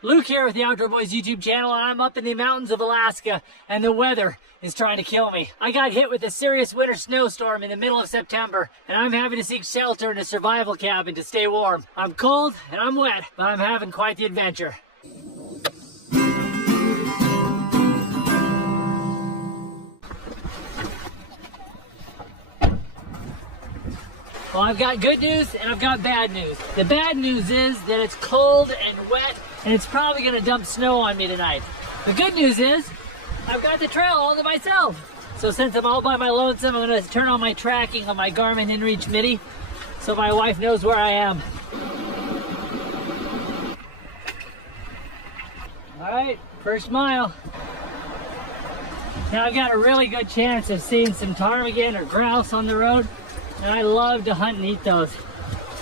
Luke here with the Outdoor Boys YouTube channel, and I'm up in the mountains of Alaska, and the weather is trying to kill me. I got hit with a serious winter snowstorm in the middle of September, and I'm having to seek shelter in a survival cabin to stay warm. I'm cold and I'm wet, but I'm having quite the adventure. Well, I've got good news and I've got bad news. The bad news is that it's cold and wet and it's probably gonna dump snow on me tonight. The good news is I've got the trail all to myself. So since I'm all by my lonesome, I'm gonna turn on my tracking on my Garmin InReach Mini so my wife knows where I am. All right, first mile. Now I've got a really good chance of seeing some ptarmigan or grouse on the road. And I love to hunt and eat those.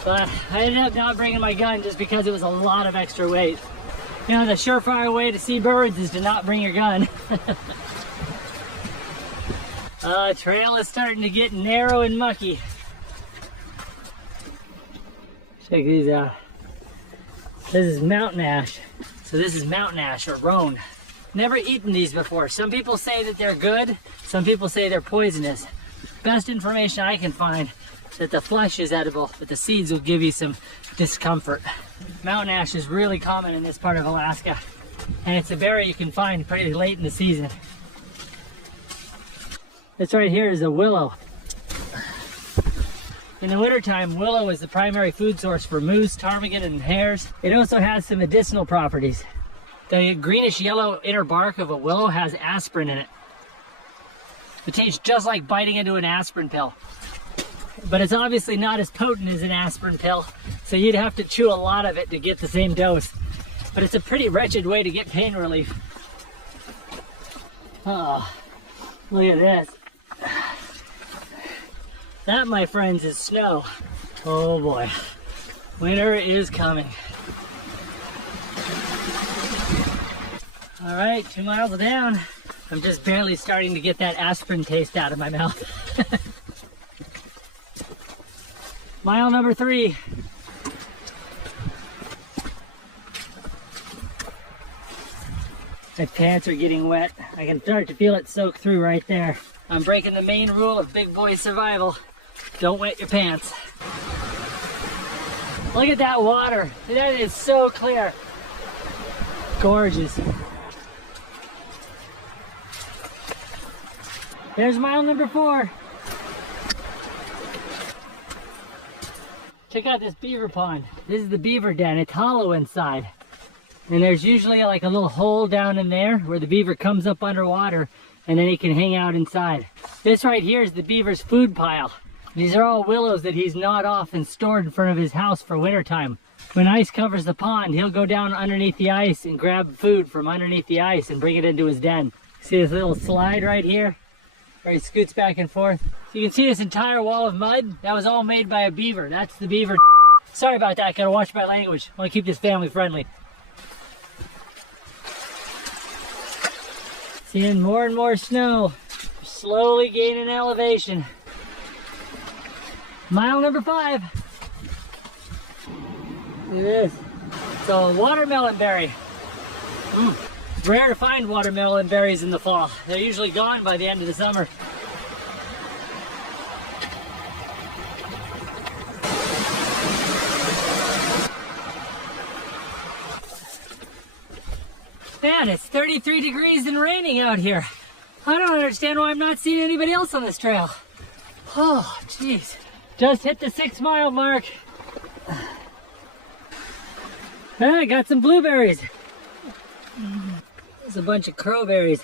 But I ended up not bringing my gun just because it was a lot of extra weight. You know, the surefire way to see birds is to not bring your gun. Trail is starting to get narrow and mucky. Check these out. This is mountain ash. So this is mountain ash or roan. Never eaten these before. Some people say that they're good. Some people say they're poisonous. Best information I can find is that the flesh is edible, but the seeds will give you some discomfort. Mountain ash is really common in this part of Alaska, and it's a berry you can find pretty late in the season. This right here is a willow. In the wintertime, willow is the primary food source for moose, ptarmigan, and hares. It also has some medicinal properties. The greenish yellow inner bark of a willow has aspirin in it. It tastes just like biting into an aspirin pill. But it's obviously not as potent as an aspirin pill, so you'd have to chew a lot of it to get the same dose. But it's a pretty wretched way to get pain relief. Oh, look at this. That, my friends, is snow. Oh boy, winter is coming. All right, 2 miles down. I'm just barely starting to get that aspirin taste out of my mouth. Mile number 3. My pants are getting wet. I can start to feel it soak through right there. I'm breaking the main rule of big boy survival. Don't wet your pants. Look at that water. That is so clear. Gorgeous. There's mile number 4. Check out this beaver pond. This is the beaver den. It's hollow inside. And there's usually like a little hole down in there where the beaver comes up underwater and then he can hang out inside. This right here is the beaver's food pile. These are all willows that he's gnawed off and stored in front of his house for wintertime. When ice covers the pond, he'll go down underneath the ice and grab food from underneath the ice and bring it into his den. See this little slide right here? Where he scoots back and forth. So you can see this entire wall of mud. That was all made by a beaver. That's the beaver. Sorry about that, gotta watch my language. I want to keep this family friendly. Seeing more and more snow. Slowly gaining elevation. Mile number 5. Look at this. It's a watermelon berry. It's rare to find watermelon berries in the fall. They're usually gone by the end of the summer. Man, it's 33 degrees and raining out here. I don't understand why I'm not seeing anybody else on this trail. Oh, jeez. Just hit the 6 mile mark. I got some blueberries. There's a bunch of crowberries.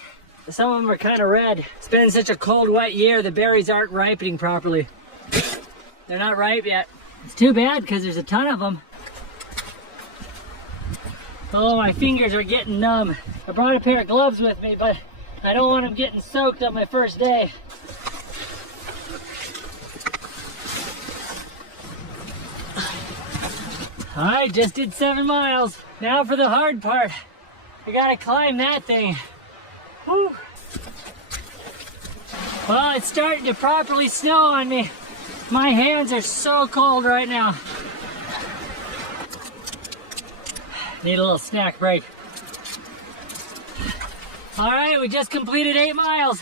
Some of them are kind of red. It's been such a cold, wet year, the berries aren't ripening properly. They're not ripe yet. It's too bad because there's a ton of them. Oh, my fingers are getting numb. I brought a pair of gloves with me, but I don't want them getting soaked on my first day. All right, just did 7 miles. Now for the hard part. I gotta climb that thing. Whew. Well, it's starting to properly snow on me. My hands are so cold right now. Need a little snack break. All right, we just completed 8 miles.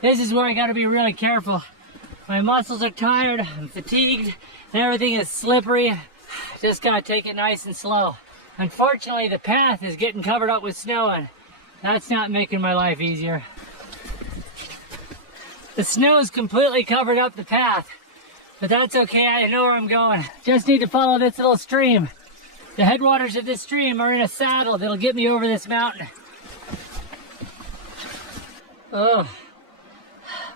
This is where I gotta be really careful. My muscles are tired, I'm fatigued, and everything is slippery. Just gotta take it nice and slow. Unfortunately, the path is getting covered up with snow, and that's not making my life easier. The snow has completely covered up the path, but that's okay, I know where I'm going. Just need to follow this little stream. The headwaters of this stream are in a saddle that'll get me over this mountain. Oh,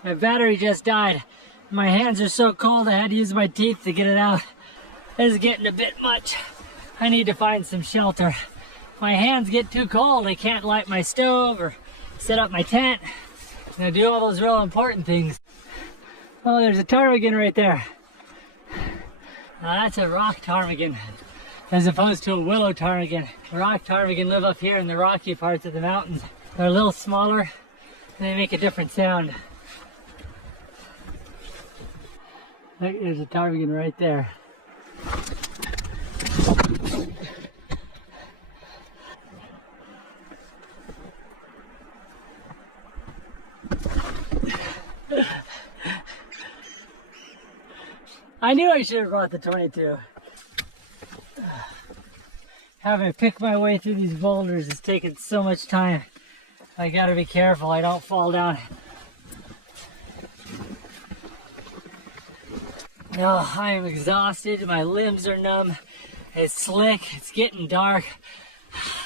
my battery just died. My hands are so cold I had to use my teeth to get it out. This is getting a bit much. I need to find some shelter. My hands get too cold. I can't light my stove or set up my tent. And I do all those real important things. Oh, there's a ptarmigan right there. Now that's a rock ptarmigan, as opposed to a willow ptarmigan. Rock ptarmigan live up here in the rocky parts of the mountains. They're a little smaller and they make a different sound. Look, there's a ptarmigan right there. I knew I should have brought the 22. Having to pick my way through these boulders is taking so much time. I gotta be careful I don't fall down. Oh, I am exhausted, my limbs are numb, it's slick, it's getting dark.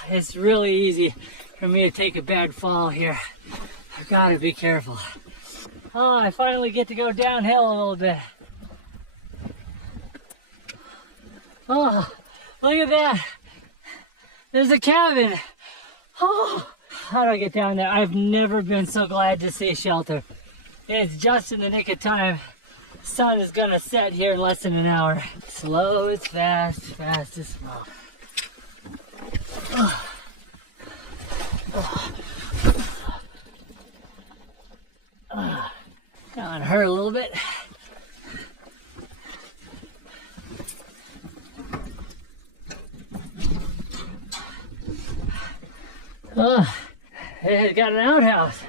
It's really easy for me to take a bad fall here. I've gotta be careful. Oh, I finally get to go downhill a little bit. Oh, look at that. There's a cabin. Oh, how do I get down there? I've never been so glad to see shelter. It's just in the nick of time. The sun is gonna set here in less than an hour. Slow is fast, fast is slow. Oh. Oh. Oh. Gonna hurt a little bit. Oh, it's got an outhouse.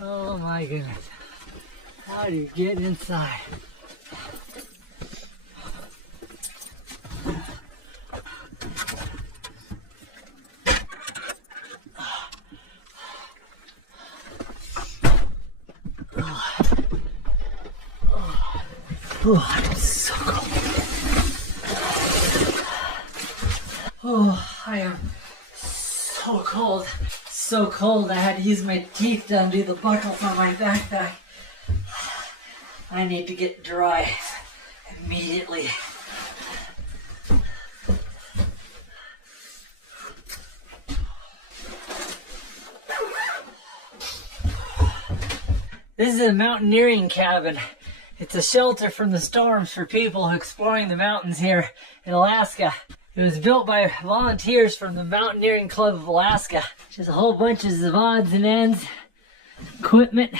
Oh my goodness. How do you get inside? Oh, I'm so cold. Oh, I am so cold. So cold I had to use my teeth to undo the buckles on my backpack. I need to get dry immediately. This is a mountaineering cabin. It's a shelter from the storms for people exploring the mountains here in Alaska. It was built by volunteers from the Mountaineering Club of Alaska. Just a whole bunch of odds and ends, equipment,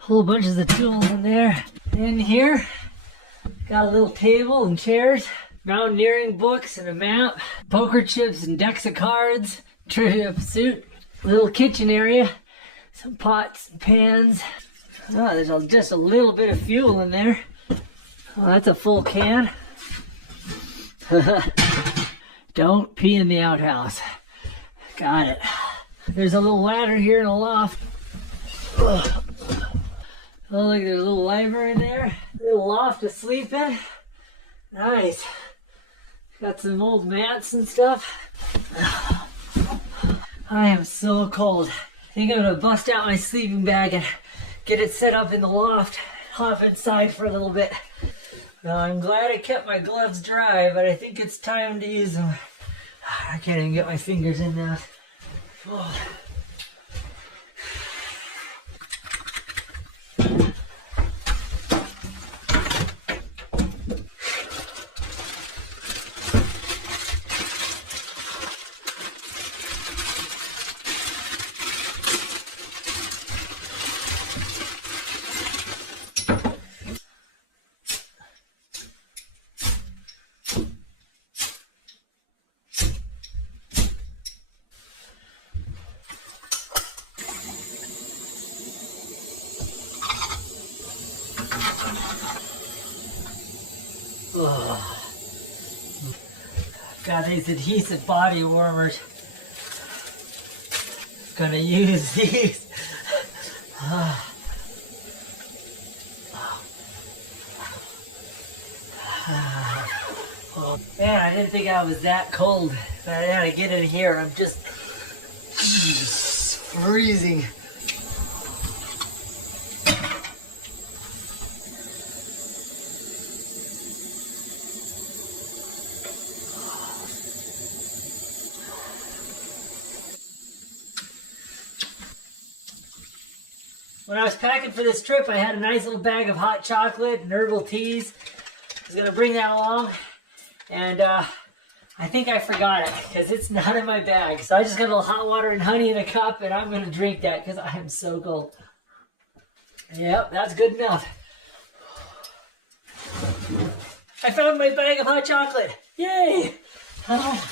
whole bunches of tools in there. In here, got a little table and chairs, mountaineering books and a map, poker chips and decks of cards, Trivial Pursuit, little kitchen area, some pots and pans. Oh, there's just a little bit of fuel in there. Oh, that's a full can. Don't pee in the outhouse. Got it. There's a little ladder here in the loft. Oh, look, there's a little library in there. Little loft to sleep in. Nice. Got some old mats and stuff. I am so cold. I think I'm gonna bust out my sleeping bag and get it set up in the loft. Hop inside for a little bit. Now, I'm glad I kept my gloves dry, but I think it's time to use them. I can't even get my fingers in that. Oh. Oh. Got these adhesive body warmers. Gonna use these. Oh, man, I didn't think I was that cold. But I gotta get in here. I'm just freezing. When I was packing for this trip, I had a nice little bag of hot chocolate and herbal teas. I was gonna bring that along, and I think I forgot it because it's not in my bag. So I just got a little hot water and honey in a cup, and I'm gonna drink that because I am so cold. Yep, that's good enough. I found my bag of hot chocolate. Yay! Oh.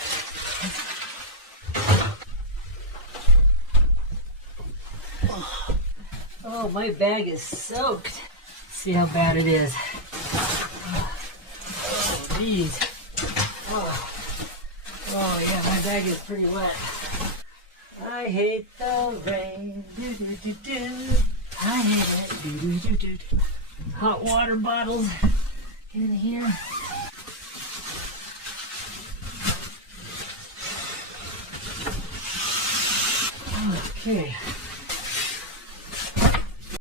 Oh, my bag is soaked. Let's see how bad it is. Oh, geez. Oh, yeah, my bag is pretty wet. I hate the rain. Do, do, do, do. I hate it. Do, do, do, do. Hot water bottles in here. Okay.